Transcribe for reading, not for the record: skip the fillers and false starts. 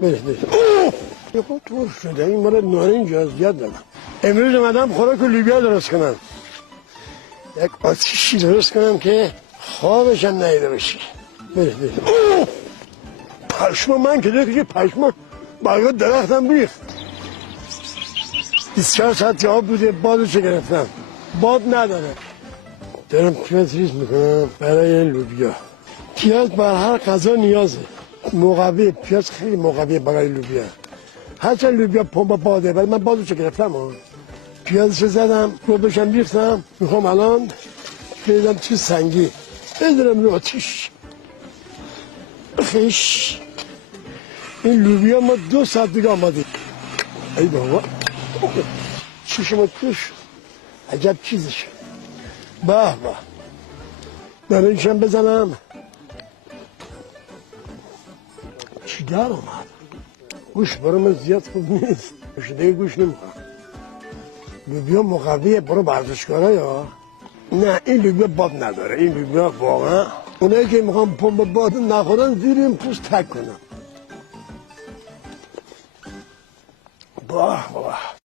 برید یه خود طور شده این مال نارنج اذیت دارم. امروز اومدم خوراک لوبیا درست کنم. یک آتیشی درست کنم که خوابش هم نیده باشی. برید پشما من که دیگه پشما باید درختم بیخت. 24 ساعت آب بوده بادشو گرفتم. باد نداره. دارم پیاز ریز میکنم برای لوبیا. پیاز بر هر غذا نیازه. مقوی پیاز خیلی مقوی برای لوبیا. هرچند لوبیا پمپ باده ولی من بادشو گرفتم. پیازشو زدم گوبشم ریختم. میخوام الان بریزم توی سنگی بذارم رو آتیش. خیش این لوبیا ما 2 ساعت دیگه آماده. ای بابا چشم توش عجب چیزشه. به به برایشم بزنم. چی در آمد؟ گوش برای من زیاد خوب نیست. دیگه گوش نمیخوام. لوبیا مقویه برای ورزشکارا یا نه این لوبیا باد نداره. این لوبیا واقعا اونایی که میخوام پمپ باد نخورن زیر این پوست تک کنم. باه